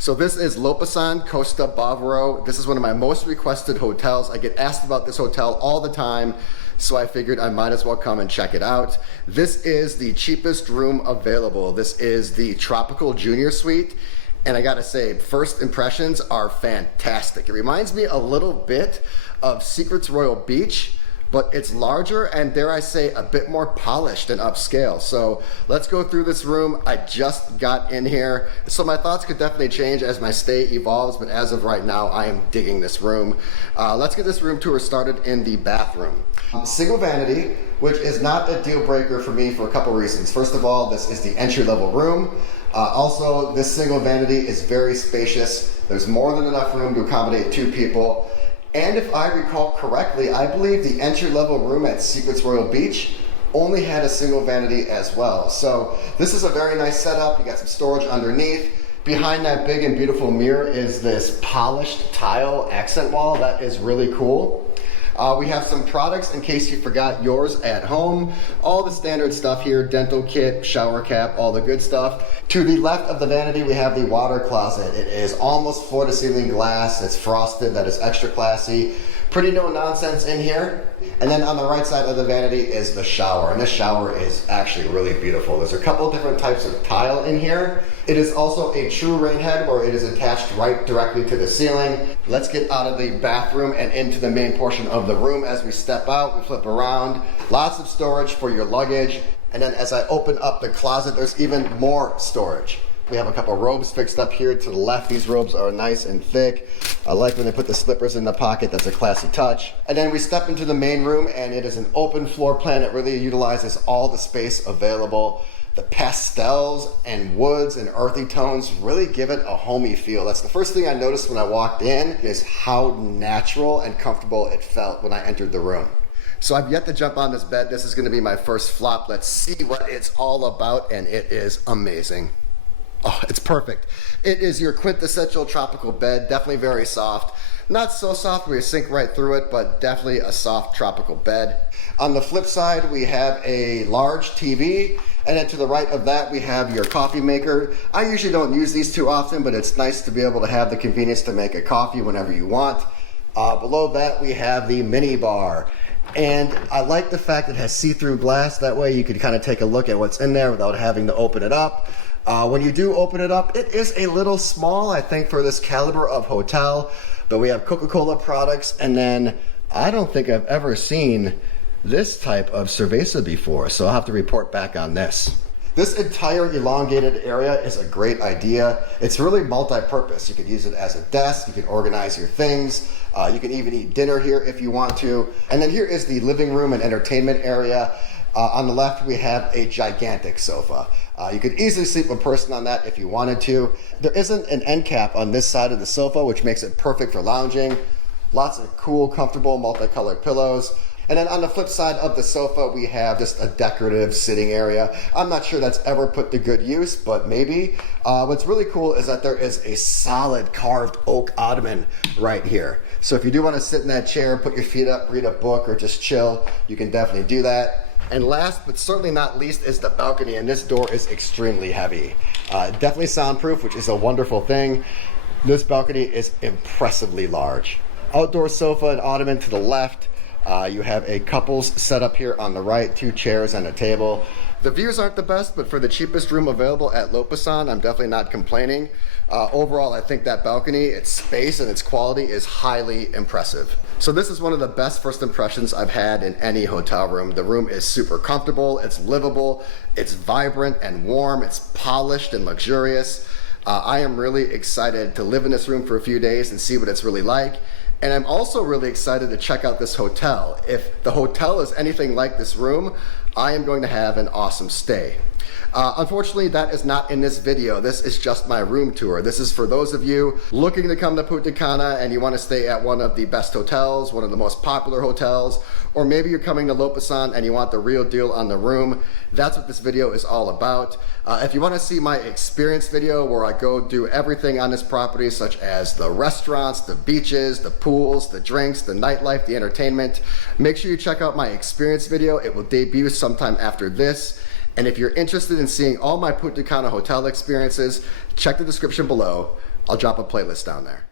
So this is Lopesan Costa Bavaro. This is one of my most requested hotels. I get asked about this hotel all the time, so I figured I might as well come and check it out. This is the cheapest room available. This is the Tropical Junior Suite. And I gotta say, first impressions are fantastic. It reminds me a little bit of Secrets Royal Beach, but it's larger and, dare I say, a bit more polished and upscale. So let's go through this room. I just got in here, so my thoughts could definitely change as my stay evolves, but as of right now, I am digging this room. Let's get this room tour started in the bathroom. Single vanity, which is not a deal breaker for me for a couple reasons. First of all, this is the entry-level room. Also, this single vanity is very spacious. There's more than enough room to accommodate 2 people. And if I recall correctly, I believe the entry-level room at Secrets Royal Beach only had a single vanity as well. So this is a very nice setup. You got some storage underneath. Behind that big and beautiful mirror is this polished tile accent wall. That is really cool. We have some products in case you forgot yours at home. All the standard stuff here, dental kit, shower cap, all the good stuff. To the left of the vanity, we have the water closet. It is almost floor-to-ceiling glass. It's frosted. That is extra classy. Pretty no nonsense in here. And then on the right side of the vanity is the shower. And this shower is actually really beautiful. There's a couple different types of tile in here. It is also a true rain head where it is attached right directly to the ceiling. Let's get out of the bathroom and into the main portion of the room. As we step out, we flip around. Lots of storage for your luggage. And then as I open up the closet, there's even more storage. We have a couple robes fixed up here to the left. These robes are nice and thick. I like when they put the slippers in the pocket. That's a classy touch. And then we step into the main room, and it is an open floor plan. It really utilizes all the space available. The pastels and woods and earthy tones really give it a homey feel. That's the first thing I noticed when I walked in, is how natural and comfortable it felt when I entered the room. So I've yet to jump on this bed. This is going to be my first flop. Let's see what it's all about, and it is amazing. Oh, it's perfect. It is your quintessential tropical bed, definitely very soft. Not so soft where you sink right through it, but definitely a soft tropical bed. On the flip side, we have a large TV, and then to the right of that, we have your coffee maker. I usually don't use these too often, but it's nice to be able to have the convenience to make a coffee whenever you want. Below that, we have the Minibar. And I like the fact it has see-through glass. That way you can kind of take a look at what's in there without having to open it up. When you do open it up, it is a little small, I think, for this caliber of hotel. But we have Coca-Cola products, and then I don't think I've ever seen this type of cerveza before, so I'll have to report back on this. This entire elongated area is a great idea. It's really multi-purpose. You could use it as a desk, you can organize your things, you can even eat dinner here if you want to. And then here is the living room and entertainment area. On the left, we have a gigantic sofa. You could easily sleep a person on that if you wanted to. There isn't an end cap on this side of the sofa, which makes it perfect for lounging. Lots of cool, comfortable, multicolored pillows. And then on the flip side of the sofa, we have just a decorative sitting area. I'm not sure that's ever put to good use, but maybe. What's really cool is that there is a solid carved oak ottoman right here. So if you do want to sit in that chair, put your feet up, read a book, or just chill, you can definitely do that. And last but certainly not least is the balcony, and this door is extremely heavy. Definitely soundproof, which is a wonderful thing. This balcony is impressively large. Outdoor sofa and ottoman to the left. You have a couples set up here on the right, 2 chairs and a table. The views aren't the best, but for the cheapest room available at Lopesan, I'm definitely not complaining. Overall, I think that balcony, its space and its quality is highly impressive. So this is one of the best first impressions I've had in any hotel room. The room is super comfortable, it's livable, it's vibrant and warm, it's polished and luxurious. I am really excited to live in this room for a few days and see what it's really like. And I'm also really excited to check out this hotel. If the hotel is anything like this room, I am going to have an awesome stay. Unfortunately, that is not in this video. This is just my room tour. This is for those of you looking to come to Punta Cana and you want to stay at one of the best hotels, one of the most popular hotels, or maybe you're coming to Lopesan and you want the real deal on the room. That's what this video is all about. If you want to see my experience video where I go do everything on this property, such as the restaurants, the beaches, the pools, the drinks, the nightlife, the entertainment, make sure you check out my experience video. It will debut sometime after this. And if you're interested in seeing all my Punta Cana hotel experiences, check the description below. I'll drop a playlist down there.